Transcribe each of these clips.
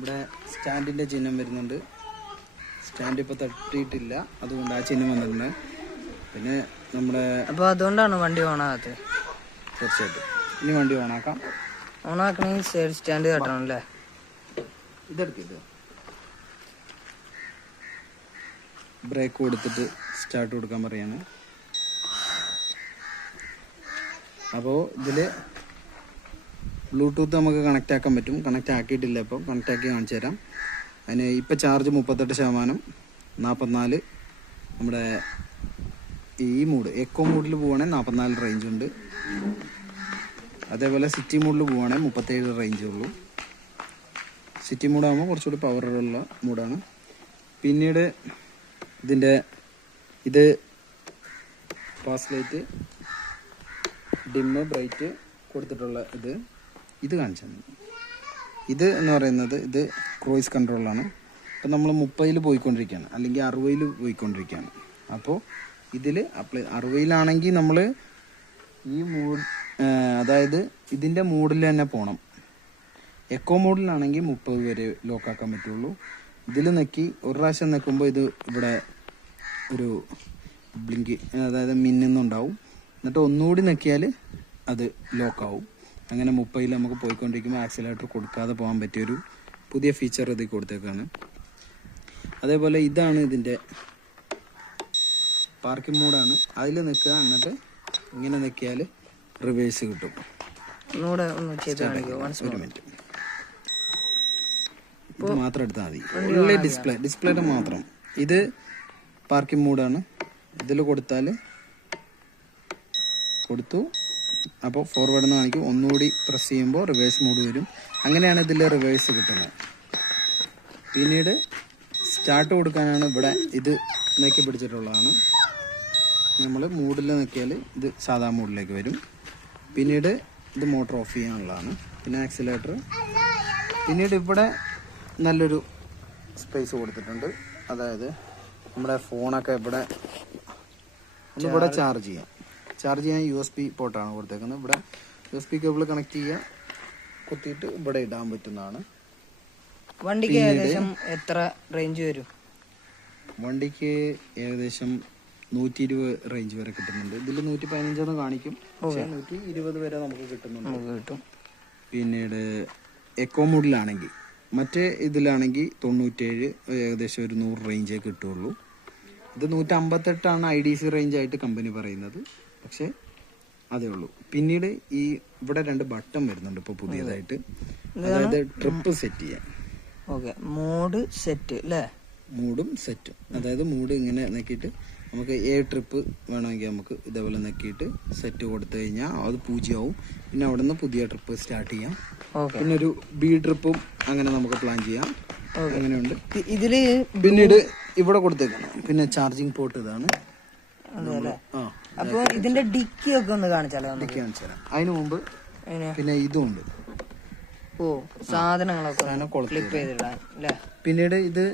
ഇവിടെ സ്റ്റാൻഡിൻ്റെ ചിഹ്നം വരുന്നുണ്ട്. സ്റ്റാൻഡ് ഇപ്പോൾ തട്ടിയിട്ടില്ല, അതുകൊണ്ട് ആ ചിഹ്നം വന്നിട്ടുണ്ട്. പിന്നെ നമ്മുടെ അപ്പോൾ അതുകൊണ്ടാണ് വണ്ടി ഓണാകാത്തത്. തീർച്ചയായിട്ടും ഇനി വണ്ടി ഓണാക്കാം. ഓണാക്കണമെങ്കിൽ സൈഡ് സ്റ്റാൻഡ് തട്ടണം അല്ലേ? ഇതെടുക്കില്ല. ബ്രേക്ക് കൊടുത്തിട്ട് സ്റ്റാർട്ട് കൊടുക്കാൻ പറയാണ്. അപ്പോൾ ഇതിൽ ബ്ലൂടൂത്ത് നമുക്ക് കണക്റ്റ് ആക്കാൻ പറ്റും. കണക്റ്റ് ആക്കിയിട്ടില്ല, ഇപ്പോൾ കണക്റ്റ് ആക്കി കാണിച്ചു തരാം. അതിന് ഇപ്പോൾ ചാർജ് 38%, 44. നമ്മുടെ ഈ മൂഡ് എക്കോ മൂഡിൽ പോവുകയാണെങ്കിൽ 44 റേഞ്ച് ഉണ്ട്. അതേപോലെ സിറ്റി മൂഡിൽ പോവുകയാണെങ്കിൽ 37 റേഞ്ചേ ഉള്ളൂ. സിറ്റി മൂഡാകുമ്പോൾ കുറച്ചുകൂടി പവറുള്ള മൂഡാണ്. പിന്നീട് ഇത് പാസ് ലൈറ്റ്, ഡിമ്മ്, ബ്രൈറ്റ് കൊടുത്തിട്ടുള്ള ഇത് കാണിച്ചാൽ മതി. ഇത് എന്ന് പറയുന്നത് ഇത് ക്രൂയിസ് കൺട്രോളാണ്. ഇപ്പം നമ്മൾ 30-ൽ പോയിക്കൊണ്ടിരിക്കുകയാണ്, അല്ലെങ്കിൽ 60-ൽ പോയിക്കൊണ്ടിരിക്കുകയാണ്. അപ്പോൾ ഇതിൽ 60-ലാണെങ്കിൽ നമ്മൾ ഈ മൂഡ്, അതായത് ഇതിൻ്റെ മൂഡിൽ തന്നെ പോകണം. എക്കോ മോഡിലാണെങ്കിൽ 30 വരെ ലോക്കാക്കാൻ പറ്റുള്ളൂ. ഇതിൽ നെക്കി ഒരു പ്രാവശ്യം നിൽക്കുമ്പോൾ ഇത് ഇവിടെ ഒരു ബ്ലിങ്ക്, അതായത് മിന്നുന്നുണ്ടാവും. എന്നിട്ട് ഒന്നുകൂടി നെക്കിയാൽ അത് ലോക്കാവും. അങ്ങനെ 30-ൽ നമുക്ക് പോയിക്കൊണ്ടിരിക്കുമ്പോൾ ആക്സിലേറ്റർ കൊടുക്കാതെ പോകാൻ പറ്റിയൊരു പുതിയ ഫീച്ചർ ഇതിൽ കൊടുത്തേക്കാണ്. അതേപോലെ ഇതാണ് ഇതിൻ്റെ പാർക്കിംഗ് മോഡാണ്. അതിൽ നിൽക്കുക, എന്നിട്ട് ഇങ്ങനെ നിൽക്കിയാൽ റിവേഴ്സ് കിട്ടും. ഒരു മിനിറ്റ്, ഇത് മാത്രം എടുത്താൽ മതി. ഉള്ള ഡിസ്പ്ലേയുടെ മാത്രം. ഇത് പാർക്കിംഗ് മോഡാണ്. ഇതിൽ കൊടുത്തു, അപ്പോൾ ഫോർവേഡ് എന്ന് കാണിക്കും. ഒന്നുകൂടി പ്രസ് ചെയ്യുമ്പോൾ റിവേഴ്സ് മോഡ് വരും. അങ്ങനെയാണ് ഇതിൽ റിവേഴ്സ് കിട്ടുന്നത്. പിന്നീട് സ്റ്റാർട്ട് കൊടുക്കാനാണ് ഇവിടെ ഇത് നെക്കി പിടിച്ചിട്ടുള്ളതാണ്. നമ്മൾ മൂഡിൽ നോക്കിയാൽ ഇത് സാധാ മൂഡിലേക്ക് വരും. പിന്നീട് ഇത് മോട്ടർ ഓഫ് ചെയ്യാനുള്ളതാണ്. പിന്നെ ആക്സിലേറ്റർ. പിന്നീട് ഇവിടെ നല്ലൊരു സ്പേസ് കൊടുത്തിട്ടുണ്ട്. അതായത് നമ്മുടെ ഫോണൊക്കെ ഇവിടെ ചാർജ് ചെയ്യാം. USB പോർട്ടാണ് കൊടുത്തേക്കുന്നത്. ഇവിടെ USB കേബിൾ കണക്ട് ചെയ്യുക, കുത്തിയിട്ട് ഇവിടെ ഇടാൻ പറ്റുന്നതാണ്. വണ്ടിക്ക് ഏകദേശം എത്ര റേഞ്ച് വരും? വണ്ടിക്ക് ഏകദേശം 120 റേഞ്ച് വരെ കിട്ടുന്നുണ്ട്. ഇതിൽ 115 കാണിക്കും, പക്ഷേ 120 വരെ നമുക്ക് കിട്ടും. പിന്നീട് എക്കോ മോഡിലാണെങ്കിൽ, മറ്റേ ഇതിലാണെങ്കിൽ 97, ഏകദേശം ഒരു 100 റേഞ്ചേ കിട്ടുള്ളൂ. ഇത് 158 IDC റേഞ്ച് ആയിട്ട് കമ്പനി പറയുന്നത്, പക്ഷേ അതേ ഉള്ളൂ. പിന്നീട് ഇവിടെ 2 ബട്ടൺ വരുന്നുണ്ട് ഇപ്പോൾ പുതിയതായിട്ട്. അതായത് ട്രിപ്പ് സെറ്റ് ചെയ്യാൻ. മോഡ് സെറ്റ് അല്ലേ? മൂഡും സെറ്റും. അതായത് മൂഡ് ഇങ്ങനെ നോക്കിയിട്ട് നമുക്ക് ട്രിപ്പ് വേണമെങ്കിൽ നമുക്ക് ഇതേപോലെ നോക്കിയിട്ട് സെറ്റ് കൊടുത്തു കഴിഞ്ഞാൽ അത് 0 ആവും. പിന്നെ അവിടെ നിന്ന് പുതിയ ട്രിപ്പ് സ്റ്റാർട്ട് ചെയ്യാം. പിന്നെ ഒരു B ട്രിപ്പും അങ്ങനെ നമുക്ക് പ്ലാൻ ചെയ്യാം. അങ്ങനെയുണ്ട് ഇതില്. പിന്നീട് ഇവിടെ കൊടുത്തേക്കണം. പിന്നെ ചാർജിങ് പോർട്ട് ഇതാണ്. അപ്പൊ ഇതിന്റെ ഡിക്കി ഒക്കെ ഒന്ന് കാണിച്ചാലോ? ഡിക്കി കാണിച്ചു തരാം. അതിന് മുമ്പ് പിന്നെ ഇതും ഉണ്ട്. സാധനങ്ങളൊക്കെ. പിന്നീട് ഇത്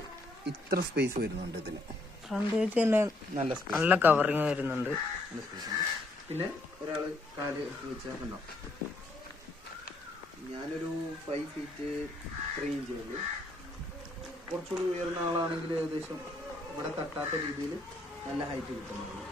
ഇത്ര സ്പേസ് വരുന്നുണ്ട് ഇതിന്. ഫ്രണ്ട് തന്നെ നല്ല കവറിങ് വരുന്നുണ്ട്. പിന്നെ ഒരാള് കാല് വെച്ചാൽ ഞാനൊരു 5 ഫീറ്റ് 3 ഇഞ്ച് ഉള്ളു. കുറച്ചുകൂടി ഉയർന്ന ആളാണെങ്കിൽ ഏകദേശം ഇവിടെ തട്ടാത്ത രീതിയിൽ നല്ല ഹൈറ്റ് കിട്ടുന്നുണ്ട്.